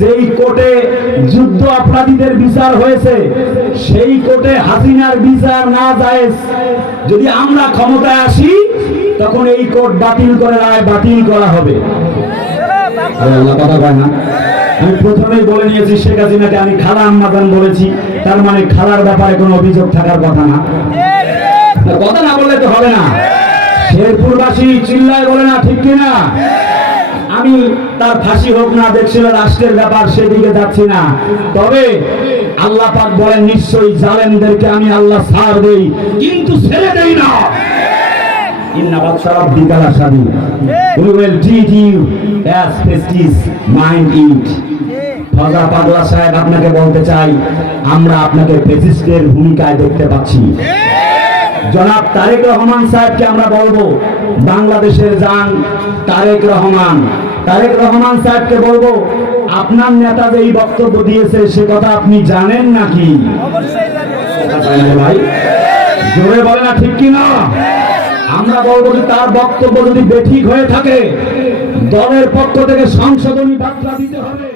যেই কোর্টে যুদ্ধ অপরাধীদের বিচার হয়েছে সেই কোর্টে হাসিনার বিচার না যায়। যদি আমরা ক্ষমতায় আসি তখন এই কোর্ট বাতিল করে রায় বাতিল করা হবে। না। আমি প্রথমেই বলে নিয়েছি শেখ হাসিনাকে আমি খালা আম্মাদান বলেছি। তার মানে খালার ব্যাপারে কোনো অভিযোগ থাকার কথা না। না, কথা না বললে তো হবে না। শেরপুরবাসী চিল্লায় বলে না ঠিক কিনা? আমি তার ফাঁসি হোক না, দেখছিল রাষ্ট্রের ব্যাপার, সেদিকে যাচ্ছি না। তবে আল্লাহ পাক বলেন, নিশ্চয়ই জালেমদেরকে আমি আল্লাহ ছাড় দেই, কিন্তু ছেড়ে দেই না। আপনাকে বলতে চাই, আমরা আপনাকে ফেসিস্টের ভূমিকায় দেখতে পাচ্ছি। জনাব তারেক রহমান সাহেবকে আমরা বলব, বাংলাদেশের জান তারেক রহমান। তারেক রহমান সাহেবকে বলব, আপনার নেতা যে এই বক্তব্য দিয়েছে, সে কথা আপনি জানেন নাকি? ভাই। জোরে বলে না ঠিক কি না আমরা বলব যে তার বক্তব্য যদি বেঠিক হয়ে থাকে, দলের পক্ষ থেকে সংশোধনী বার্তা দিতে হবে।